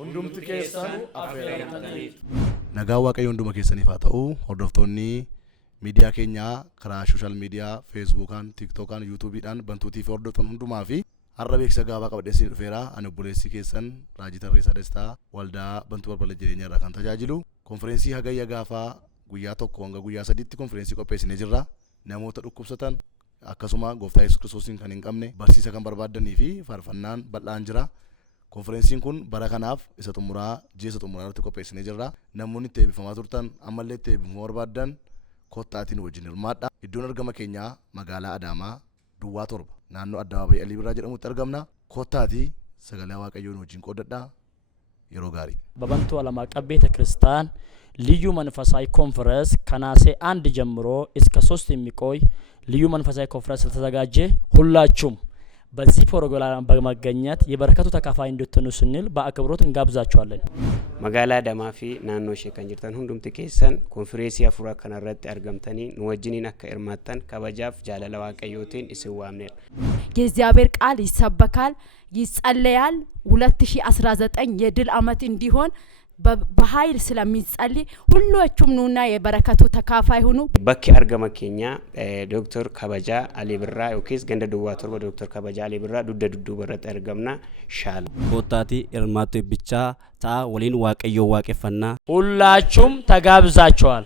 hundumti keessan affeeramtaniitu. Nagaa Waaqayyo hunduma keessaniif haa ta'u. Hordoftoonni miidiyaa keenyaa karaa sooshaal miidiyaa Feesbuukaan, TikTookaan, YouTuubiidhaan bantuutii fi hordoftan hundumaa fi har'a beeksisa gaabaa qabadheessi dhufeera. Ani obboleessi keessan Raajii Tarreessaa Dastaa waldaa bantuu balbala jireenyaa irraa kan tajaajilu. Konfereensii hagayya gaafaa guyyaa tokko hanga guyyaa sadiitti konfereensii qopheessinee jirra. Namoota dhukkubsatan akkasuma Gooftaa Yesuus Kiristoosiin kan hin qabne barsiisa kan barbaadanii fi faarfannaan bal'aan jira. Konferensiin kun bara kanaaf isa xumuraa irratti qopheessinee jirra. Namoonni itti eebbifamaa turtan ammallee itti eebbifamuu barbaadan kottaatiin wajjin hirmaadha. Iddoon argama keenyaa magaalaa Adaamaa Duwwaa 7 naannoo Addabaabayii Alii Birraa jedhamutti argamna. Kottaatii sagalee Waaqayyoon wajjin qoodadhaa. Yeroo gaarii በበንቱ ዓለም አቀፍ ቤተ ክርስቲያን ልዩ መንፈሳዊ ኮንፈረንስ ከነሐሴ 1 ጀምሮ እስከ 3 የሚቆይ ልዩ መንፈሳዊ ኮንፈረንስ ስለተዘጋጀ ሁላችሁም በዚህ ፕሮግራም በመገኘት የበረከቱ ተካፋይ እንድትሆኑ ስንል በአክብሮት እንጋብዛችኋለን። መጋላ ደማፊ ናኖሽ ከንጅርተን ሁንዱም ተከሰን ኮንፈረንስ ያፍራ ከነረት አርገምተኒ ንወጅኒን አከ እርማተን ከበጃፍ ጃለላ ዋቀዮቴን እስዋምነን የእግዚአብሔር ቃል ይሰበካል ይጸለያል 2019 የድል አመት እንዲሆን በኃይል ስለሚጸልይ ሁላችሁም ኑና የበረከቱ ተካፋይ ሁኑ። በኪ አርገመ ኬኛ ዶክተር ከበጃ አሊ ብራ ኦኬስ ገንደ ዱዋቶር በዶክተር ከበጃ አሊ ብራ ዱዱ በረጥ አርገምና ሻል ቦታቲ እርማቶ ብቻ ታ ወሊን ዋቀዮ ዋቀፈና ሁላችሁም ተጋብዛችኋል።